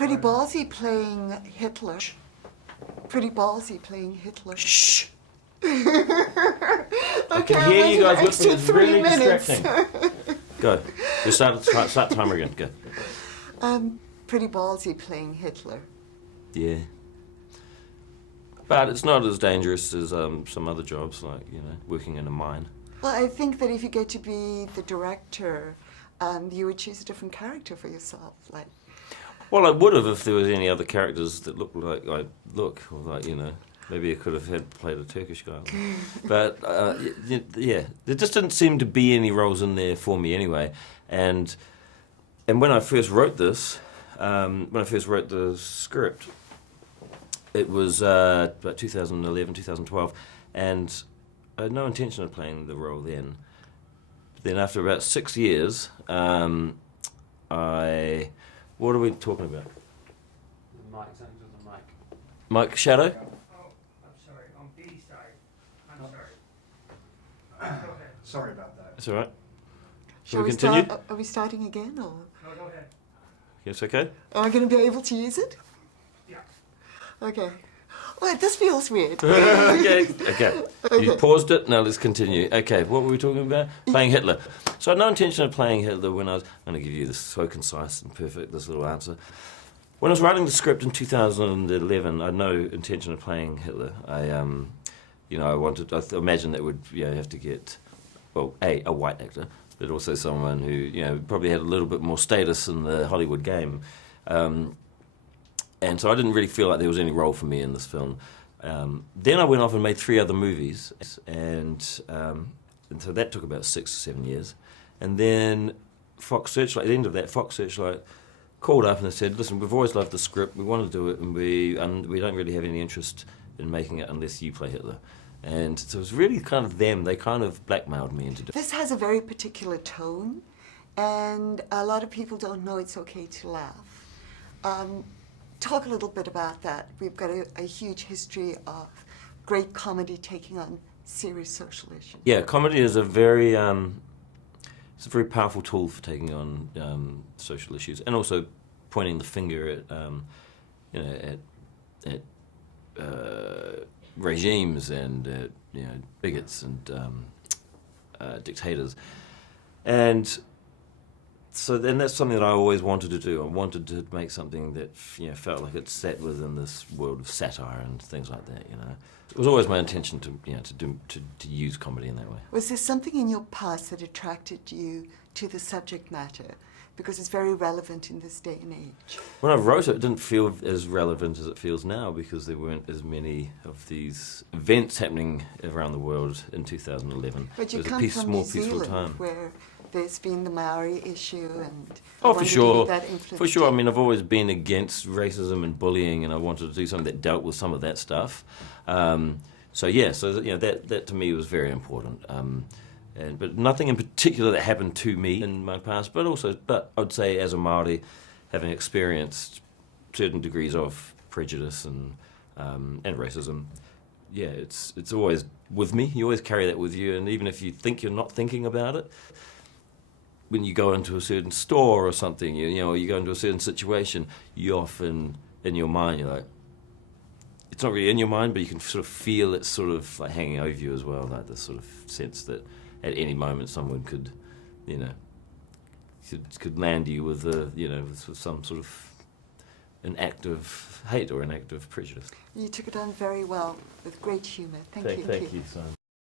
Pretty ballsy playing Hitler. Pretty ballsy playing Hitler. Shh. I can hear you guys extra listening. It's 3 really minutes. distracting. Go. Just start the timer again. Go. Pretty ballsy playing Hitler. Yeah. But it's not as dangerous as some other jobs, like, you know, working in a mine. Well, I think that if you get to be the director, you would choose a different character for yourself. Like, Well, I would have if there was any other characters that looked like I look, or like, you know, maybe I could have played a Turkish guy. But yeah, there just didn't seem to be any roles in there for me anyway. And when I first wrote this, when I first wrote the script, it was about 2011, 2012, and I had no intention of playing the role then. Then after about 6 years, what are we talking about? The mic, something with the mic. Mike Shadow? Oh, I'm sorry. On B side. I'm sorry. Go ahead. Sorry about that. That's all right. shall we continue? Are we starting again, or No, go ahead. Yes, okay? am I going to be able to use it? Yeah. Okay. Well, this feels weird. Okay. You paused it, now let's continue. Okay, what were we talking about? Playing Hitler. So I had no intention of playing Hitler when I was... I'm going to give you this so concise and perfect, this little answer. When I was writing the script in 2011, I had no intention of playing Hitler. I imagined that would, have to get, well, a white actor, but also someone who, probably had a little bit more status in the Hollywood game. And so I didn't really feel like there was any role for me in this film. Then I went off and made 3 other movies, and so that took about 6 or 7 years. And then Fox Searchlight, at the end of that, Fox Searchlight called up and they said, listen, we've always loved the script, we want to do it, and we don't really have any interest in making it unless you play Hitler. And so it was really kind of them, they kind of blackmailed me into doing it. This has a very particular tone, and a lot of people don't know it's okay to laugh. Talk a little bit about that. We've got a huge history of great comedy taking on serious social issues. Yeah, comedy is a very powerful tool for taking on social issues, and also pointing the finger at regimes and bigots and dictators, and. So then that's something that I always wanted to do. I wanted to make something that felt like it sat within this world of satire and things like that. It was always my intention to use comedy in that way. Was there something in your past that attracted you to the subject matter? Because it's very relevant in this day and age. When I wrote it, it didn't feel as relevant as it feels now because there weren't as many of these events happening around the world in 2011. But you it was come a from more New peaceful Zealand, time. where there's been the Maori issue, and Oh, for sure. that influenced For sure. you. I mean, I've always been against racism and bullying, and I wanted to do something that dealt with some of that stuff. That to me was very important. But nothing in particular that happened to me in my past, but I'd say as a Maori, having experienced certain degrees of prejudice and racism, it's always with me. You always carry that with you, and even if you think you're not thinking about it, when you go into a certain store or something, or you go into a certain situation, you often, in your mind, you're like, it's not really in your mind, but you can sort of feel it sort of like hanging over you as well, like this sort of sense that at any moment someone could land you with with some sort of an act of hate or an act of prejudice. You took it on very well, with great humour. Thank you. Thank you, Simon.